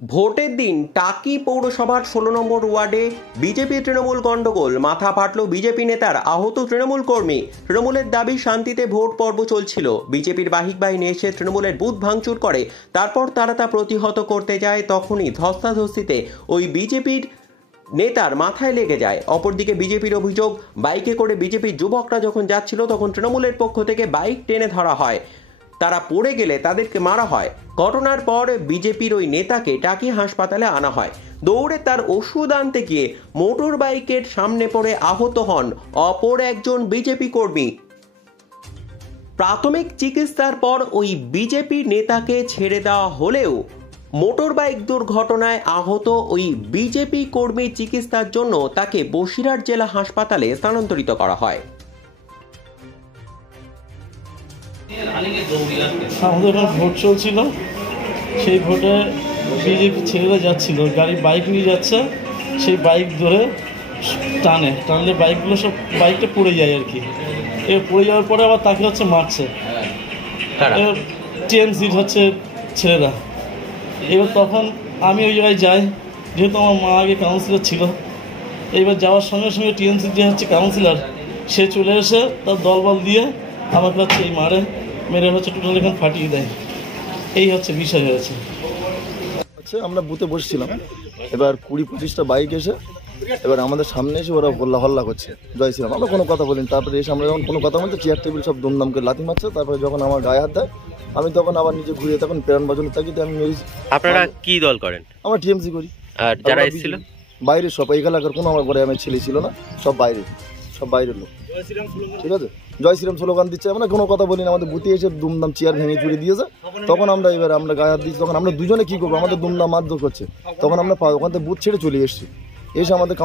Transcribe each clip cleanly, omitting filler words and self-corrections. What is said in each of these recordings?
ভোটের দিন টাকি পৌরসভার 16 নম্বর ওয়ার্ডে বিজেপি তৃণমূল গন্ডগোল, মাথা ফাটল বিজেপি নেতার, আহত তৃণমূল কর্মী। তৃণমূলের দাবি শান্তিতে ভোট পর্ব চলছিল, বিজেপির বাহিক বাহিনী এসে তৃণমূলের বুথ ভাঙচুর করে, তারপর তারা তা প্রতিহত করতে যায়। তখনই ধস্তাধস্তিতে ওই বিজেপির নেতার মাথায় লেগে যায়। অপরদিকে বিজেপির অভিযোগ, বাইকে করে বিজেপির যুবকরা যখন যাচ্ছিল তখন তৃণমূলের পক্ষ থেকে বাইক টেনে ধরা হয়, তারা পড়ে গেলে তাদেরকে মারা হয়। ঘটনার পর বিজেপির ওই নেতাকে টাকি হাসপাতালে আনা হয়। দৌড়ে তার ওষুধ আনতে গিয়ে মোটর বাইকের সামনে পড়ে আহত হন অপর একজন বিজেপি কর্মী। প্রাথমিক চিকিৎসার পর ওই বিজেপি নেতাকে ছেড়ে দেওয়া হলেও মোটর বাইক দুর্ঘটনায় আহত ওই বিজেপি কর্মী চিকিৎসার জন্য তাকে বসিরহাট জেলা হাসপাতালে স্থানান্তরিত করা হয়। আমাদের এখানে ভোট চলছিল, সেই ভোটে বিজেপি ছেলেরা যাচ্ছিল, গাড়ি বাইক নিয়ে যাচ্ছে, সেই বাইক ধরে টানলে বাইকগুলো সব বাইকটা পড়ে যায় আর কি। এবার পড়ে যাওয়ার পরে আবার তাকে হচ্ছে মারছে, টিএমসির হচ্ছে ছেলেরা। এবার তখন আমি ওই জায়গায় যাই, যেহেতু আমার মা আগে কাউন্সিলর ছিল। এইবার যাওয়ার সঙ্গে সঙ্গে টিএমসির যে হচ্ছে কাউন্সিলর, সে চলে এসে তার দলবল দিয়ে আমাকে হচ্ছে এই মেরে হচ্ছে টোটাল এখানে ফাটিয়ে দেয়। এই হচ্ছে বিষয় হয়েছে। আমরা বুথে বসেছিলাম, এবার 20-25টা বাইক এসে এবার আমাদের সামনে এসে ওরা হল্লা করছে, জয় শ্রীরাম। আমরা কোনো কথা বলিনি। তারপরে এসে আমরা যখন কোনো কথা বলতে চেয়ার টেবিল সব দুমদাম করে লাথি মারছে। তারপরে যখন আমার গায়ে হাত দেয়, আমি তখন আবার নিজে ঘুরে তখন প্রাণ বাজনের তাগিদে আমি মেরেছি। আপনারা কি দল করেন? আমরা টিএমসি করি। আর যারা এসেছিল বাইরে সব, এই এলাকার কোনো আমার ঘরে আমার ছেলে ছিল না, সব বাইরের লোক। ঠিক আছে, জয় শ্রীরাম স্লোগান দিচ্ছে। আমরা কোনো কথা বলি না। আমাদের বুথে এসে দুমদাম চেয়ার ভেঙে চুরি দিয়েছে। তখন আমরা গায়ে হাত দিচ্ছি। তখন আমরা দুজনে কি করবো, আমাদের দুমদাম মারধর করছে। তখন আমরা ওখান থেকে বুথ ছেড়ে চলে এসেছি। এসে আমাদের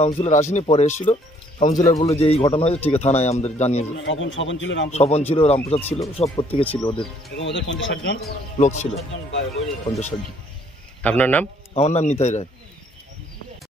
কাউন্সিলর আসেনি, পরে এসেছিল। কাউন্সিলর বললো যে এই ঘটনা হয়েছে, ঠিক আছে, থানায় আমাদের জানিয়েছে। স্বপন ছিল, রামপ্রসাদ ছিল, সব প্রত্যেকে ছিল। ওদের লোক ছিল 50-60 জন। আপনার নাম? আমার নাম নিতাই রায়।